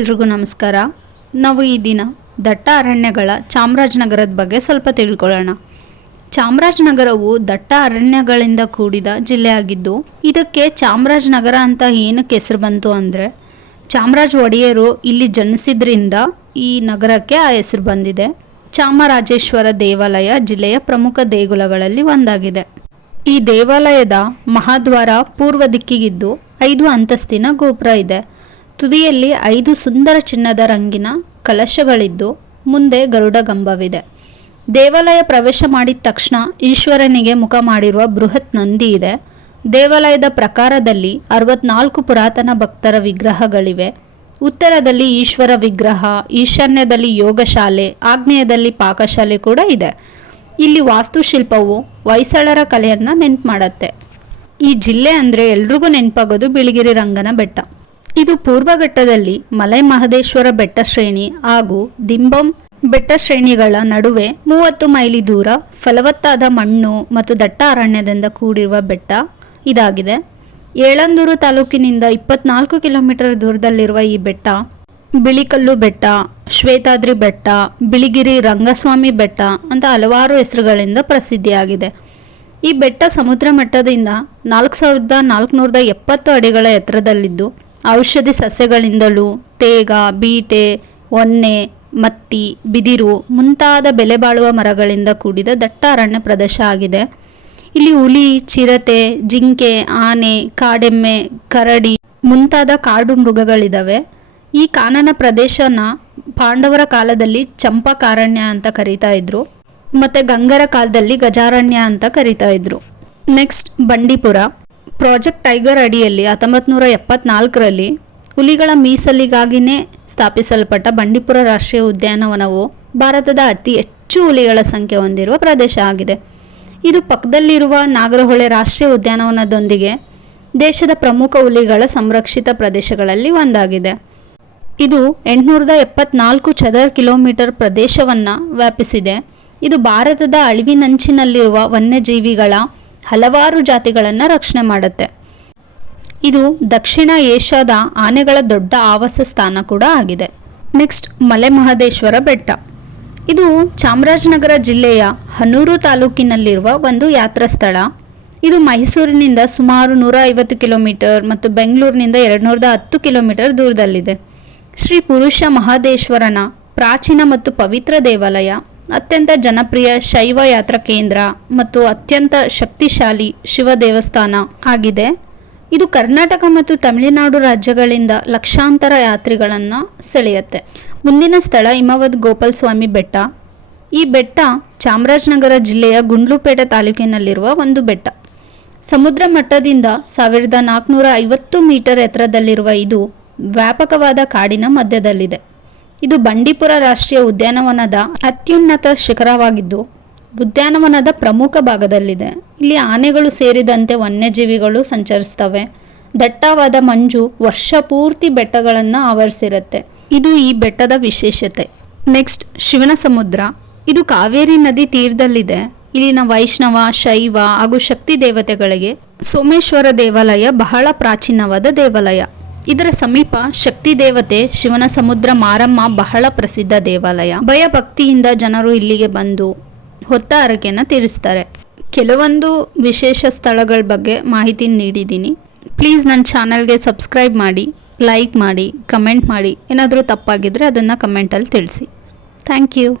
ಎಲ್ರಿಗೂ ನಮಸ್ಕಾರ. ನಾವು ಈ ದಿನ ದಟ್ಟ ಅರಣ್ಯಗಳ ಚಾಮರಾಜನಗರದ ಬಗ್ಗೆ ಸ್ವಲ್ಪ ತಿಳ್ಕೊಳ್ಳೋಣ. ಚಾಮರಾಜನಗರವು ದಟ್ಟ ಅರಣ್ಯಗಳಿಂದ ಕೂಡಿದ ಜಿಲ್ಲೆಯಾಗಿದ್ದು, ಇದಕ್ಕೆ ಚಾಮರಾಜನಗರ ಅಂತ ಏನಕ್ಕೆ ಹೆಸರು ಬಂತು ಅಂದರೆ, ಚಾಮರಾಜ ಒಡೆಯರು ಇಲ್ಲಿ ಜನಿಸಿದ್ರಿಂದ ಈ ನಗರಕ್ಕೆ ಆ ಹೆಸರು ಬಂದಿದೆ. ಚಾಮರಾಜೇಶ್ವರ ದೇವಾಲಯ ಜಿಲ್ಲೆಯ ಪ್ರಮುಖ ದೇಗುಲಗಳಲ್ಲಿ ಒಂದಾಗಿದೆ. ಈ ದೇವಾಲಯದ ಮಹಾದ್ವಾರ ಪೂರ್ವ ದಿಕ್ಕಿಗಿದ್ದು 5 ಅಂತಸ್ತಿನ ಗೋಪುರ ಇದೆ. ತುದಿಯಲ್ಲಿ 5 ಸುಂದರ ಚಿನ್ನದ ರಂಗಿನ ಕಲಶಗಳಿದ್ದು ಮುಂದೆ ಗರುಡ ಗಂಬವಿದೆ. ದೇವಾಲಯ ಪ್ರವೇಶ ಮಾಡಿದ ತಕ್ಷಣ ಈಶ್ವರನಿಗೆ ಮುಖ ಮಾಡಿರುವ ಬೃಹತ್ ನಂದಿ ಇದೆ. ದೇವಾಲಯದ ಪ್ರಕಾರದಲ್ಲಿ 64 ಪುರಾತನ ಭಕ್ತರ ವಿಗ್ರಹಗಳಿವೆ. ಉತ್ತರದಲ್ಲಿ ಈಶ್ವರ ವಿಗ್ರಹ, ಈಶಾನ್ಯದಲ್ಲಿ ಯೋಗಶಾಲೆ, ಆಗ್ನೇಯದಲ್ಲಿ ಪಾಕಶಾಲೆ ಕೂಡ ಇದೆ. ಇಲ್ಲಿ ವಾಸ್ತುಶಿಲ್ಪವು ಹೊಯ್ಸಳರ ಕಲೆಯನ್ನು ನೆನಪು ಮಾಡುತ್ತೆ. ಈ ಜಿಲ್ಲೆ ಅಂದರೆ ಎಲ್ರಿಗೂ ನೆನಪಾಗೋದು ಬಿಳಿಗಿರಿ ರಂಗನ ಬೆಟ್ಟ. ಇದು ಪೂರ್ವಘಟ್ಟದಲ್ಲಿ ಮಲೈ ಮಹದೇಶ್ವರ ಬೆಟ್ಟ ಶ್ರೇಣಿ ಹಾಗೂ ದಿಂಬಂ ಬೆಟ್ಟ ಶ್ರೇಣಿಗಳ ನಡುವೆ 30 ಮೈಲಿ ದೂರ ಫಲವತ್ತಾದ ಮಣ್ಣು ಮತ್ತು ದಟ್ಟ ಅರಣ್ಯದಿಂದ ಕೂಡಿರುವ ಬೆಟ್ಟ ಇದಾಗಿದೆ. ಯಳಂದೂರು ತಾಲೂಕಿನಿಂದ 24 ಕಿಲೋಮೀಟರ್ ದೂರದಲ್ಲಿರುವ ಈ ಬೆಟ್ಟ ಬಿಳಿಕಲ್ಲು ಬೆಟ್ಟ, ಶ್ವೇತಾದ್ರಿ ಬೆಟ್ಟ, ಬಿಳಿಗಿರಿ ರಂಗಸ್ವಾಮಿ ಬೆಟ್ಟ ಅಂತ ಹಲವಾರು ಹೆಸರುಗಳಿಂದ ಪ್ರಸಿದ್ಧಿಯಾಗಿದೆ. ಈ ಬೆಟ್ಟ ಸಮುದ್ರ ಮಟ್ಟದಿಂದ 4470 ಅಡಿಗಳ ಎತ್ತರದಲ್ಲಿದ್ದು, ಔಷಧಿ ಸಸ್ಯಗಳಿಂದಲೂ ತೇಗ, ಬೀಟೆ, ಹೊನ್ನೆ, ಮತ್ತಿ, ಬಿದಿರು ಮುಂತಾದ ಬೆಲೆ ಬಾಳುವ ಮರಗಳಿಂದ ಕೂಡಿದ ದಟ್ಟ ಅರಣ್ಯ ಪ್ರದೇಶ ಆಗಿದೆ. ಇಲ್ಲಿ ಹುಲಿ, ಚಿರತೆ, ಜಿಂಕೆ, ಆನೆ, ಕಾಡೆಮ್ಮೆ, ಕರಡಿ ಮುಂತಾದ ಕಾಡು ಮೃಗಗಳಿದ್ದಾವೆ. ಈ ಕಾನನ ಪ್ರದೇಶನ ಪಾಂಡವರ ಕಾಲದಲ್ಲಿ ಚಂಪಕಾರಣ್ಯ ಅಂತ ಕರೀತಾ ಇದ್ರು, ಮತ್ತು ಗಂಗರ ಕಾಲದಲ್ಲಿ ಗಜಾರಣ್ಯ ಅಂತ ಕರೀತಾ ಇದ್ರು. ನೆಕ್ಸ್ಟ್ ಬಂಡೀಪುರ. ಪ್ರಾಜೆಕ್ಟ್ ಟೈಗರ್ ಅಡಿಯಲ್ಲಿ 1974ರಲ್ಲಿ ಹುಲಿಗಳ ಮೀಸಲಿಗಾಗಿಯೇ ಸ್ಥಾಪಿಸಲ್ಪಟ್ಟ ಬಂಡೀಪುರ ರಾಷ್ಟ್ರೀಯ ಉದ್ಯಾನವನವು ಭಾರತದ ಅತಿ ಹೆಚ್ಚು ಹುಲಿಗಳ ಸಂಖ್ಯೆ ಹೊಂದಿರುವ ಪ್ರದೇಶ ಆಗಿದೆ. ಇದು ಪಕ್ಕದಲ್ಲಿರುವ ನಾಗರಹೊಳೆ ರಾಷ್ಟ್ರೀಯ ಉದ್ಯಾನವನದೊಂದಿಗೆ ದೇಶದ ಪ್ರಮುಖ ಹುಲಿಗಳ ಸಂರಕ್ಷಿತ ಪ್ರದೇಶಗಳಲ್ಲಿ ಒಂದಾಗಿದೆ. ಇದು 874 ಚದರ ಕಿಲೋಮೀಟರ್ ಪ್ರದೇಶವನ್ನು ವ್ಯಾಪಿಸಿದೆ. ಇದು ಭಾರತದ ಅಳಿವಿನಂಚಿನಲ್ಲಿರುವ ವನ್ಯಜೀವಿಗಳ ಹಲವಾರು ಜಾತಿಗಳನ್ನು ರಕ್ಷಣೆ ಮಾಡುತ್ತೆ. ಇದು ದಕ್ಷಿಣ ಏಷ್ಯಾದ ಆನೆಗಳ ದೊಡ್ಡ ಆವಾಸ ಸ್ಥಾನ ಕೂಡ ಆಗಿದೆ. ನೆಕ್ಸ್ಟ್ ಮಲೆ ಮಹದೇಶ್ವರ ಬೆಟ್ಟ. ಇದು ಚಾಮರಾಜನಗರ ಜಿಲ್ಲೆಯ ಹನೂರು ತಾಲೂಕಿನಲ್ಲಿರುವ ಒಂದು ಯಾತ್ರಾ ಸ್ಥಳ. ಇದು ಮೈಸೂರಿನಿಂದ ಸುಮಾರು 150 ಕಿಲೋಮೀಟರ್ ಮತ್ತು ಬೆಂಗಳೂರಿನಿಂದ 210 ಕಿಲೋಮೀಟರ್ ದೂರದಲ್ಲಿದೆ. ಶ್ರೀ ಪುರುಷ ಮಹದೇಶ್ವರನ ಪ್ರಾಚೀನ ಮತ್ತು ಪವಿತ್ರ ದೇವಾಲಯ, ಅತ್ಯಂತ ಜನಪ್ರಿಯ ಶೈವ ಯಾತ್ರಾ ಕೇಂದ್ರ ಮತ್ತು ಅತ್ಯಂತ ಶಕ್ತಿಶಾಲಿ ಶಿವ ದೇವಸ್ಥಾನ ಆಗಿದೆ. ಇದು ಕರ್ನಾಟಕ ಮತ್ತು ತಮಿಳುನಾಡು ರಾಜ್ಯಗಳಿಂದ ಲಕ್ಷಾಂತರ ಯಾತ್ರಿಗಳನ್ನು ಸೆಳೆಯುತ್ತೆ. ಮುಂದಿನ ಸ್ಥಳ ಹಿಮವದ್ ಗೋಪಾಲ ಸ್ವಾಮಿ ಬೆಟ್ಟ. ಈ ಬೆಟ್ಟ ಚಾಮರಾಜನಗರ ಜಿಲ್ಲೆಯ ಗುಂಡ್ಲುಪೇಟೆ ತಾಲೂಕಿನಲ್ಲಿರುವ ಒಂದು ಬೆಟ್ಟ. ಸಮುದ್ರ ಮಟ್ಟದಿಂದ 1450 ಮೀಟರ್ ಎತ್ತರದಲ್ಲಿರುವ ಇದು ವ್ಯಾಪಕವಾದ ಕಾಡಿನ ಮಧ್ಯದಲ್ಲಿದೆ. ಇದು ಬಂಡೀಪುರ ರಾಷ್ಟ್ರೀಯ ಉದ್ಯಾನವನದ ಅತ್ಯುನ್ನತ ಶಿಖರವಾಗಿದ್ದು, ಉದ್ಯಾನವನದ ಪ್ರಮುಖ ಭಾಗದಲ್ಲಿದೆ. ಇಲ್ಲಿ ಆನೆಗಳು ಸೇರಿದಂತೆ ವನ್ಯಜೀವಿಗಳು ಸಂಚರಿಸ್ತವೆ. ದಟ್ಟವಾದ ಮಂಜು ವರ್ಷ ಪೂರ್ತಿ ಬೆಟ್ಟಗಳನ್ನು ಆವರಿಸಿರುತ್ತೆ. ಇದು ಈ ಬೆಟ್ಟದ ವಿಶೇಷತೆ. ನೆಕ್ಸ್ಟ್ ಶಿವನ ಸಮುದ್ರ. ಇದು ಕಾವೇರಿ ನದಿ ತೀರದಲ್ಲಿದೆ. ಇಲ್ಲಿನ ವೈಷ್ಣವ, ಶೈವ ಹಾಗೂ ಶಕ್ತಿ ದೇವತೆಗಳಿಗೆ ಸೋಮೇಶ್ವರ ದೇವಾಲಯ ಬಹಳ ಪ್ರಾಚೀನವಾದ ದೇವಾಲಯ. ಇದರ ಸಮೀಪ ಶಕ್ತಿ ದೇವತೆ ಶಿವನ ಸಮುದ್ರ ಮಾರಮ್ಮ ಬಹಳ ಪ್ರಸಿದ್ಧ ದೇವಾಲಯ. ಭಯ ಭಕ್ತಿಯಿಂದ ಜನರು ಇಲ್ಲಿಗೆ ಬಂದು ಹೊತ್ತ ಹರಕೆಯನ್ನು ತೀರಿಸ್ತಾರೆ. ಕೆಲವೊಂದು ವಿಶೇಷ ಸ್ಥಳಗಳ ಬಗ್ಗೆ ಮಾಹಿತಿ ನೀಡಿದ್ದೀನಿ. ಪ್ಲೀಸ್ ನನ್ನ ಚಾನಲ್ಗೆ ಸಬ್ಸ್ಕ್ರೈಬ್ ಮಾಡಿ, ಲೈಕ್ ಮಾಡಿ, ಕಮೆಂಟ್ ಮಾಡಿ. ಏನಾದರೂ ತಪ್ಪಾಗಿದ್ದರೆ ಅದನ್ನು ಕಮೆಂಟಲ್ಲಿ ತಿಳಿಸಿ. Thank you.